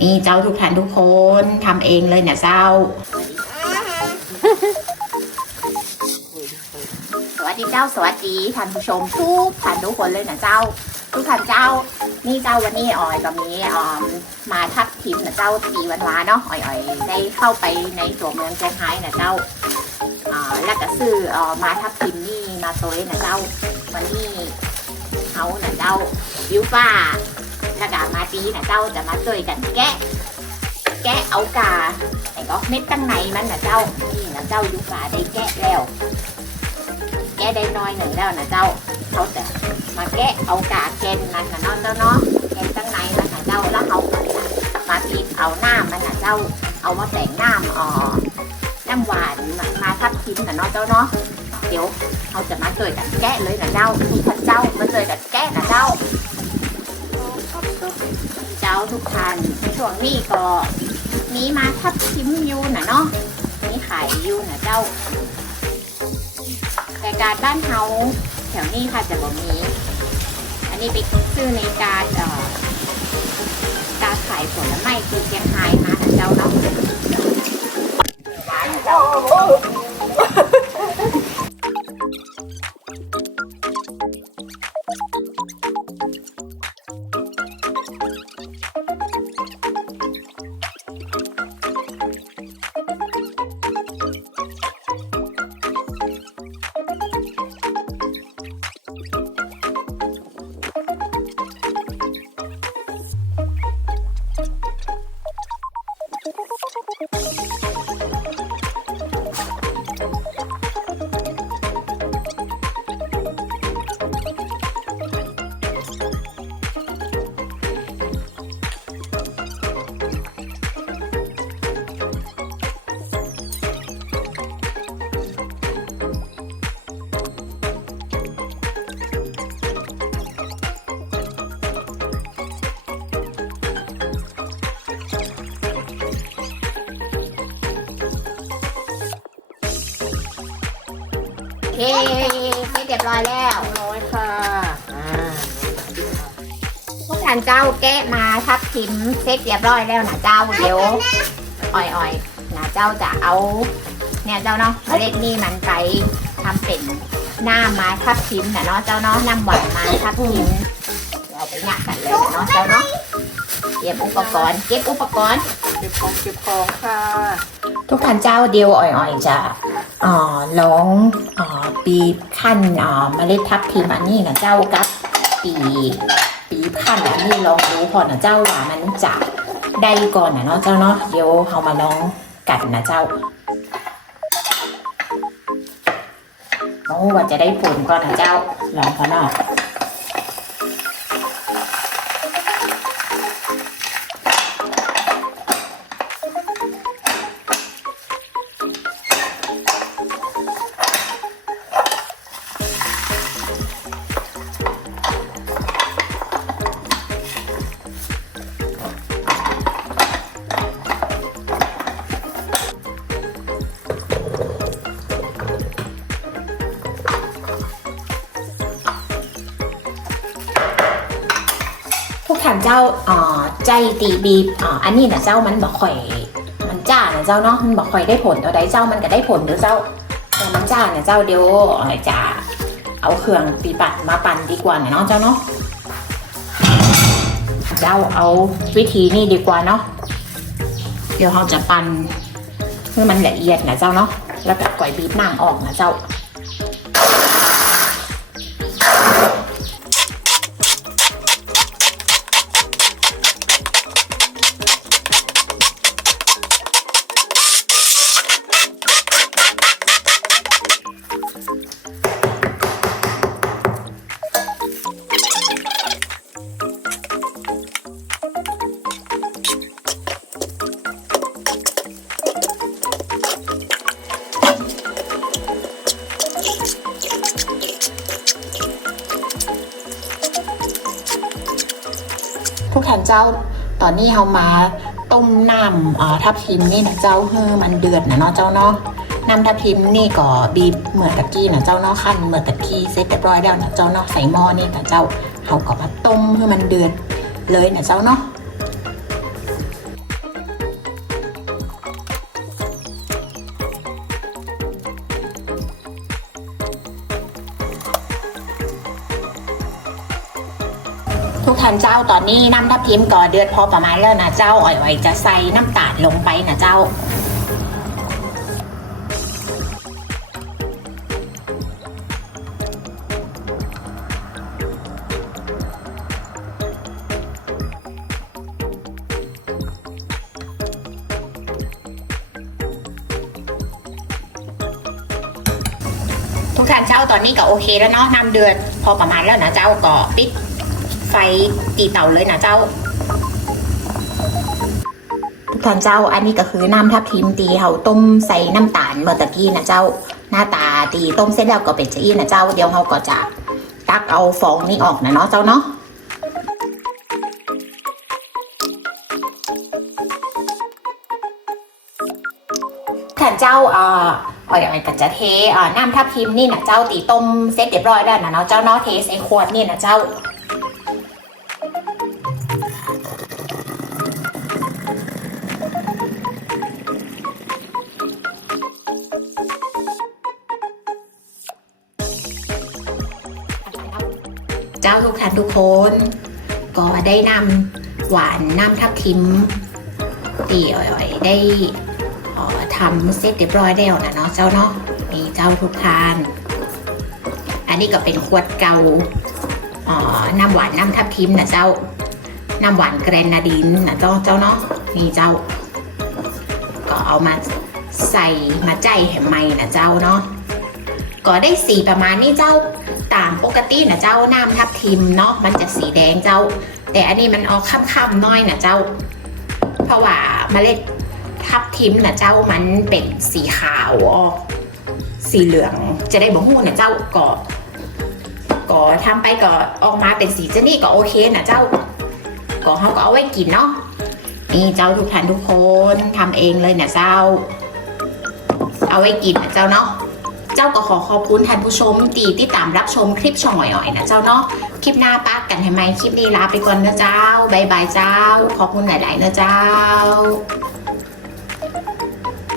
นี่เจ้าทุกท่านทุกคนทำเองเลยเนี่ยเจ้า สวัสดีเจ้าสวัสดีท่านผู้ชมทุกท่านทุกคนเลยนะเจ้า ทุกท่านเจ้า นี่เจ้าวันนี้ออยก็มีอ่อมมาทับทิมนะเจ้าปีวันวาเนาะอ่อยๆได้เข้าไปในตัวเมืองเจียงไฮ้นะเจ้าอ่าแล้วก็ซื้อออมาทับทิมนี่มาตัวเองนะเจ้า วันนี้เขานะเจ้าวิวฟ้า แล้วก็มาตีนะเจ้าจะมาช่วยกันแกะ แกะเอากาไอ้ก็เม็ดตั้งในมันนะเจ้า นี่นะเจ้าวิวฟ้าได้แกะแล้ว แกะได้น้อยหนึ่งแล้วนะเจ้าเขาจะมาแกะเอากาแกนนั้นนะเนาะเจ้าเนาะแกนตั้งในมันนะเจ้าแล้วเขามาตีเอาหน้ามันนะเจ้า เอามาแต่งหน้ำอ๋อน้ำหวานมามาทับทิมนะเนาะเจ้าเนาะเดี๋ยวเขาจะมาเจอกันแกะเลยนะเจ้าทุกท่านเจ้ามาเจอกันแกะนะเจ้า เจ้าทุกท่านช่วงนี้ก็มีมาทับทิมอยู่นะเนาะมีขายอยู่นะเจ้าแต่การบ้านเฮาแถวนี้ค่ะจะบ่มี อันนี้ไปซื้อในการเอ่อการขายผลไม้คือเชียงไฮ้มานะเจ้าเนาะ เจ้าเฮ้ไม่เรียบร้อยแล้วน้อยค่ะอ่าพวกท่านเจ้าแกะมาทับทิมเสร็จเรียบร้อยแล้วนะเจ้าเดี๋ยวอ่อยๆนะเจ้าจะเอาเนี่ยเจ้าเนาะเมล็ดนี่มันไปทำเป็นหน้ามาทับทิมนะเนาะเจ้าเนาะน้ำหวานมาทับทิมเดี๋ยวเอาไปหยักกันเลยนะเนาะเจ้าเนาะเตรียมอุปกรณ์เก็บอุปกรณ์เก็บ ของเก็บของค่ะทุกท่านเจ้าเดียวอ่อยๆจะเอ่อลองเอ่อปีขั้นเอ่อเมล็ดทับทิมอันนี้นะเจ้ากับปีปีบขั้นอันนี้ลองดูพอนะเจ้าว่ามันจะได้ก่อนนะเนาะเจ้าเนาะเดี๋ยวเรามาลองกันนะเจ้าโอ้ว่าจะได้ผลก่อนนะเจ้าลองเขาเนาะพวก เจ้าอ่อใจตีบีบอ่าอันนี้นะเจ้ามันบอกข่อย มันจ้านะเจ้าเนาะมันบอกข่อยได้ผลตัวใดเจ้ามันก็ได้ผลเดี๋ยวเจ้าแต่มันจ้าเนี่ยเจ้าเดี๋ยวเอ่อจะเอาเครื่องปีปัดมาปั่นดีกว่านะเนาะเจ้าเนาะเจ้าเอาวิธีนี้ดีกว่าเนาะเดี๋ยวเราจะปั่นเพื่อมันละเอียดนะเจ้าเนาะแล้วก็ก่อยบีบหนังออกนะเจ้า ทุกท่านเจ้าตอนนี้เรามาต้มน้ำทับทิมนี่นะเจ้าเฮ้อมันเดือดนะเนาะเจ้าเนาะน้ำทับทิมนี่ก็บีบเหมือนตะกี้นะเจ้าเนาะขั้นเหมือนตะกี้เสร็จเรียบร้อยแล้วนะเจ้าเนาะใส่หม้อนี่นะเจ้าเขาก็มาต้มให้มันเดือดเลยนะเจ้าเนาะ ทุกท่านเจ้าตอนนี้น้ำทับทิมก่อเดือดพอประมาณแล้วนะเจ้าอ่อยไว้จะใส่น้ำตาลลงไปนะเจ้า ทุกท่านเจ้าตอนนี้ก็โอเคแล้วเนาะน้ำเดือดพอประมาณแล้วนะเจ้าก็ปิด ไฟตีเตาเลยนะเจ้าทุกท่านเจ้าอันนี้ก็คือน้ำทับทิมตีเขาต้มใส่น้ำตาลเมื่อตะกี้นะเจ้า หน้าตาตีต้มเสร็จแล้วก็เป็นจะอี้นะเจ้าเดี๋ยวเขาก็จะตักเอาฟองนี้ออกนะเนาะเจ้าเนาะท่านเจ้าเอ่ออ่อยอ่อยก็จะเทอ่อน้ำทับทิมนี่นะเจ้าตีต้มเสร็จเรียบร้อยแล้วนะเนาะเจ้าเนาะเทใส่ขวดนี่นะเจ้า เจ้าทุกท่านทุกคน ก็ได้นำหวานน้ำทับทิมตีอ่อยๆได้ทำเสร็จเรียบร้อยแล้วนะเนาะเจ้าเนาะนี่เจ้าทุกท่าน อันนี้ก็เป็นขวดเก่าน้ำหวานน้ำทับทิมนะเจ้าน้ำหวานแกรนาดินนะเจ้าเจ้าเนาะนี่เจ้า ก็เอามาใส่มาใจแหมใหม่นะเจ้าเนาะก็ได้สีประมาณนี้เจ้า ต่างปกตินะเจ้าน้ำทับทิมเนาะมันจะสีแดงเจ้า แต่อันนี้มันออกค่ำๆน้อยนะเจ้า เพราะว่าเมล็ดทับทิมนะเจ้ามันเป็นสีขาวออกสีเหลืองจะได้บ่ฮู้นะเจ้าก็ก็ทำไปก็ออกมาเป็นสีเจนี่ก็โอเคนะเจ้าก็เขาก็เอาไว้กินเนาะนี่เจ้าทุกท่านทุกคนทำเองเลยนะเจ้า เอาไว้กินนะเจ้าเนาะ เจ้าก็ขอขอบคุณท่านผู้ชมตีที่ตามรับชมคลิปช่องอ่อยๆนะเจ้าเนาะคลิปหน้าปักกันให้ไหมคลิปนี้ลาไปก่อนนะเจ้าบายบายเจ้า ขอบคุณหลายๆนะเจ้า